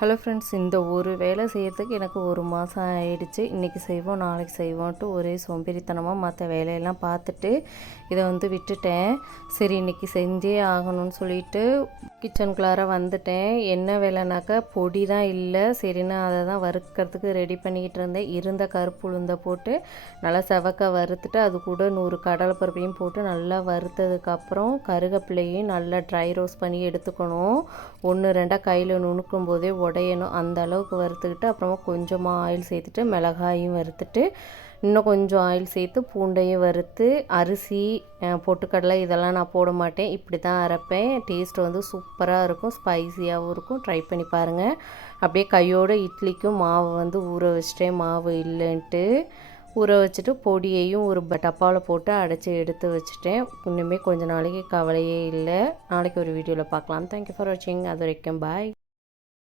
Hello friends, இந்த ஒரு வேலை செய்கிறதுக்கு எனக்கு ஒரு மாதம் ஆயிடுச்சு. இன்றைக்கி செய்வோம் நாளைக்கு செய்வோன்ட்டு ஒரே சோம்பேறித்தனமாக மற்ற வேலையெல்லாம் பார்த்துட்டு இதை விட்டுட்டேன். சரி இன்றைக்கி செஞ்சே ஆகணும்னு சொல்லிட்டு கிச்சனுக்குள்ளார வந்துட்டேன். என்ன வேலைனாக்கா பொடி தான் இல்லை. சரின்னு அதை தான் வறுக்கிறதுக்கு ரெடி பண்ணிக்கிட்டு இருந்தேன். இருந்த கருப்பு உளுந்தை போட்டு நல்லா செவக்க வறுத்துட்டு அது கூட 100 கடலைப்பருப்பையும் போட்டு நல்லா வறுத்ததுக்கப்புறம் கருவேப்பிலையும் நல்லா ட்ரை ரோஸ்ட் பண்ணி எடுத்துக்கணும். 1 2 கையில் நுணுக்கும் போதே உடையணும். அந்த அளவுக்கு வறுத்துக்கிட்டு அப்புறமா கொஞ்சமாக ஆயில் சேர்த்துட்டு மிளகாயும் வறுத்துட்டு இன்னும் கொஞ்சம் ஆயில் சேர்த்து பூண்டையும் வறுத்து அரிசி பொட்டுக்கடலை இதெல்லாம் நான் போட மாட்டேன். இப்படி தான் அரைப்பேன். டேஸ்ட் சூப்பராக இருக்கும், ஸ்பைஸியாகவும் இருக்கும். ட்ரை பண்ணி பாருங்கள். அப்படியே கையோடு இட்லிக்கும் மாவு ஊற வச்சிட்டேன். மாவு இல்லைன்ட்டு ஊற வச்சுட்டு பொடியையும் ஒரு டப்பாவில் போட்டு அடைச்சி எடுத்து வச்சுட்டேன். இன்னுமே கொஞ்சம் நாளைக்கு கவலையே இல்லை. நாளைக்கு ஒரு வீடியோவில் பார்க்கலாம். தேங்க்யூ ஃபார் வாட்சிங். அது வரைக்கும் பாய்.